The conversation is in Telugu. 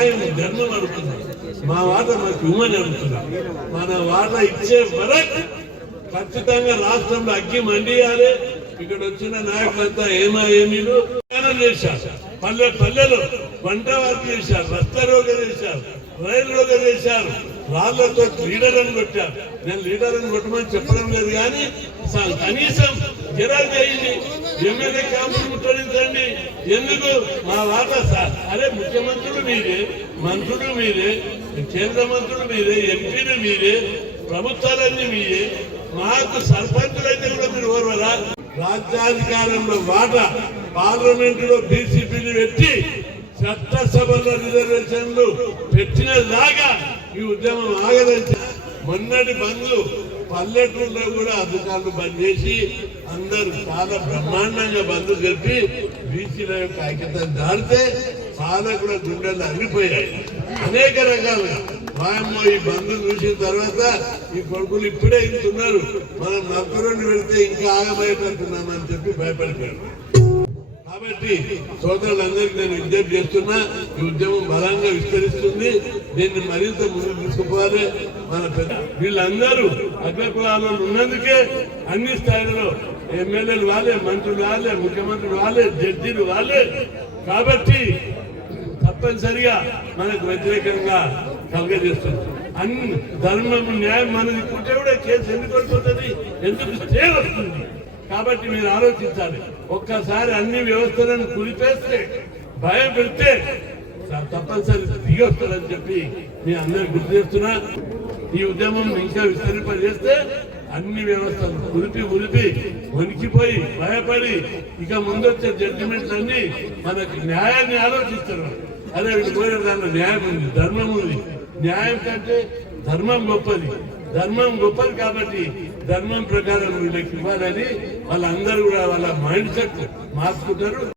న్యాయం ధర్మం అడుగుతున్నాం, మా వాట మాకు ఇవ్వని అడుగుతున్నాం. మన వాట ఇచ్చే వరకు ఖచ్చితంగా రాష్ట్రంలో అగ్గి మండియాలి. ఇక్కడ వచ్చిన నాయకులంతా ఏమీలు చేశారు, పల్లెలో వంట వర్క్ చేశారు, రస్తా రోగ చేశారు, రైలు రోగ చేశారు, రాళ్లతో లీడర్లను కొట్టారు. నేను లీడర్లను కొట్టమని చెప్పడం లేదు, కానీ కనీసం గిరాలు చేయండి, ఎమ్మెల్యే క్యాంపులు ముట్టడించండి. ఎందుకు మా వాట సార్? అరే ముఖ్యమంత్రులు మీరే, మంత్రులు మీరే, కేంద్ర మంత్రులు మీరే, ఎంపీలు మీరే, ప్రభుత్వాలన్నీ మీరే. మాకు సర్పంచులైతే కూడా మీరు ఓర్వరా? రాజ్యాధికారంలో వాటా పార్లమెంటులో బీసీపీలు పెట్టి చట్టసభలో రిజర్వేషన్లు పెట్టినలాగా ఈ ఉద్యమం ఆగదని మొన్నటి బంధు పల్లెటూరులో కూడా అధికారులు బంద్ చేసి అందరూ చాలా బ్రహ్మాండంగా బంధు చెప్పి బీసీల యొక్క ఐక్యతను దాడితే పాలకుల గుండెలు అరిగిపోయాయి. అనేక రకాలుగా వాయమ్మో ఈ బంధు చూసిన తర్వాత ఈ కొడుకులు ఇప్పుడే ఇంటున్నారు, మనం నక్కరుని వెళ్తే ఇంకా ఆగమైపోతున్నామని చెప్పి భయపడిపోయారు. కాబట్టి సోదరులందరికీ నేను విజ్ఞప్తి చేస్తున్నా, ఈ ఉద్యమం బలంగా విస్తరిస్తుంది, దీన్ని మరింత ముందుకు తీసుకుపోవాలి. మన వీళ్ళందరూ అగ్రకులాలలో ఉన్నందుకే అన్ని స్థాయిలలో ఎమ్మెల్యేలు వాళ్ళే, మంత్రులు వాళ్ళే, ముఖ్యమంత్రులు వాళ్ళే, జడ్జీలు వాళ్ళే. కాబట్టి తప్పనిసరిగా మనకు వ్యతిరేకంగా కలగజేస్తుంది. అన్ని ధర్మము న్యాయం మనది కుంటే కూడా కేసు ఎందుకు పడిపోతుంది, ఎందుకు స్టే వస్తుంది? కాబట్టి మీరు ఆలోచించాలి. ఒక్కసారి అన్ని వ్యవస్థలను కులిపేస్తే, భయం పెడితే తప్పనిసరి దిగి వస్తారని చెప్పి మీ అందరికి గుర్తు చేస్తున్నా. ఈ ఉద్యమం ఇంకా విస్తరింపజేస్తే అన్ని వ్యవస్థలు ఉలిపి వణికిపోయి భయపడి ఇక ముందొచ్చే జడ్జిమెంట్లన్నీ మనకి న్యాయాన్ని ఆలోచిస్తారు. అదే వీళ్ళు పోయిన దాంట్లో న్యాయం ఉంది, ధర్మం ఉంది. న్యాయం కంటే ధర్మం గొప్పది, ధర్మం గొప్పది. కాబట్టి ధర్మం ప్రకారం వీళ్ళకి ఇవ్వాలని వాళ్ళందరూ కూడా వాళ్ళ మైండ్ సెట్ మార్చుకుంటారు.